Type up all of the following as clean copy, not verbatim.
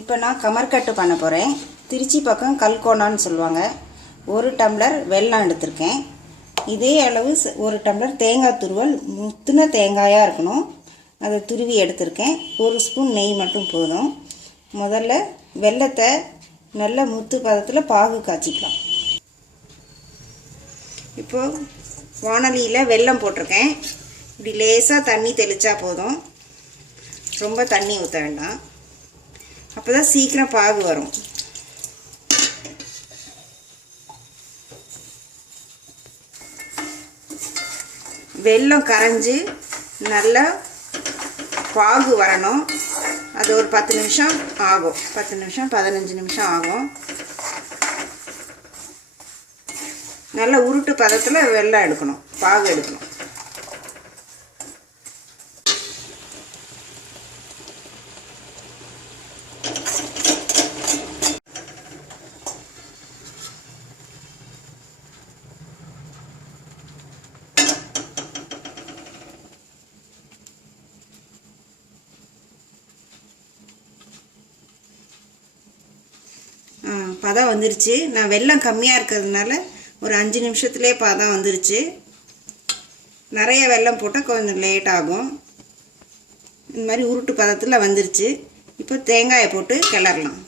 இப்போ நான் கமர்கட்டு பண்ண போகிறேன். திருச்சி பக்கம் கல்கோனான்னு சொல்லுவாங்க. 1 டம்ளர் வெல்லம் எடுத்திருக்கேன். இதே அளவு 1 டம்ளர் தேங்காய் துருவல், முத்தின தேங்காயாக இருக்கணும், அதை துருவி எடுத்திருக்கேன். 1 ஸ்பூன் நெய் மட்டும் போதும். முதல்ல வெல்லத்தை நல்ல முத்து பதத்தில் பாகு காய்ச்சிக்கலாம். இப்போது வாணலியில் வெல்லம் போட்டிருக்கேன். இப்படி லேசாக தண்ணி தெளித்தா போதும், ரொம்ப தண்ணி ஊற்ற வேண்டாம். அப்போ தான் சீக்கிரம் பாகு வரும். வெல்லம் கரைஞ்சி நல்லா பாகு வரணும். அது ஒரு 10 நிமிஷம் ஆகும். 10 நிமிஷம் 15 நிமிஷம் ஆகும். நல்ல உருட்டு பதத்தில் வெல்லம் எடுக்கணும், பாகு எடுக்கணும். பதம் வந்துருச்சு. நான் வெல்லம் கம்மியாக இருக்கிறதுனால ஒரு 5 நிமிஷத்துலேயே பதம் வந்துருச்சு. நிறைய வெல்லம் போட்டால் கொஞ்சம் லேட் ஆகும். இந்த மாதிரி உருட்டு பதத்தில் வந்துருச்சு. இப்போ தேங்காயை போட்டு கிளறலாம்.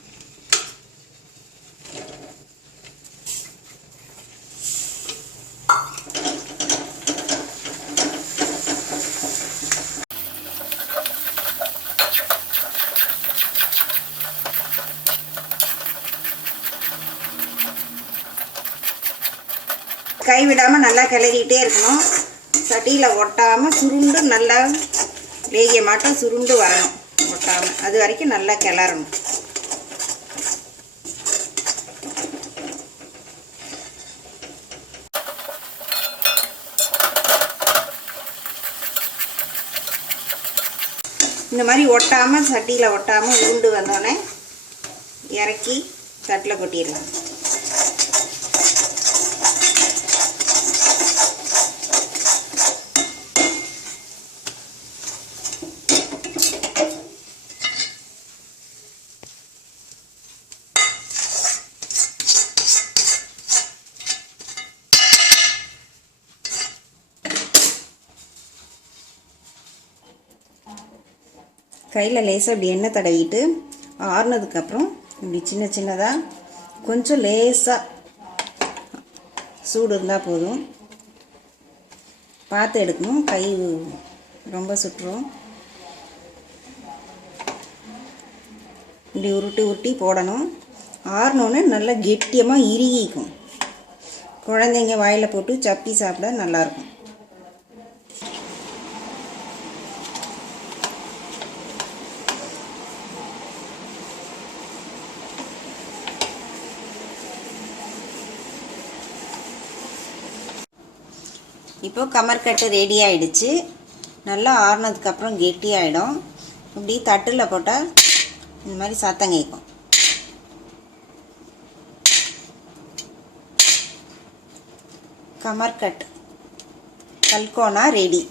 கைவிடாமல் நல்லா கிளறிக்கிட்டே இருக்கணும். சட்டியில் ஒட்டாமல் சுருண்டு நல்லா வேகிய மாட்டம் சுருண்டு வரணும், ஒட்டாமல். அது வரைக்கும் நல்லா கிளறணும். இந்த மாதிரி ஒட்டாமல், சட்டியில் ஒட்டாமல் உருண்டு வந்தோடனே இறக்கி தட்டில் கொட்டிடலாம். கையில் லேசாக இப்படி எண்ணெய் தடவிட்டு ஆறுனதுக்கப்புறம் இப்படி சின்ன சின்னதாக கொஞ்சம் லேசாக சூடு இருந்தால் போதும். பார்த்து எடுக்கணும், கை ரொம்ப சுட்டுரும். இப்படி உருட்டி உருட்டி போடணும். ஆறுனோன்னு நல்லா கெட்டியமாக இறுகிக்கும். குழந்தைங்க வாயில் போட்டு சப்பி சாப்பிட நல்லாயிருக்கும். இப்போ கமர்கட்டு ரெடி ஆகிடுச்சு. நல்லா ஆறுனதுக்கப்புறம் கெட்டியாகிடும். இப்படி தட்டில் போட்டால் இந்த மாதிரி சத்தம் கேட்கும். கமர்கட்டு கல்கோனா ரெடி.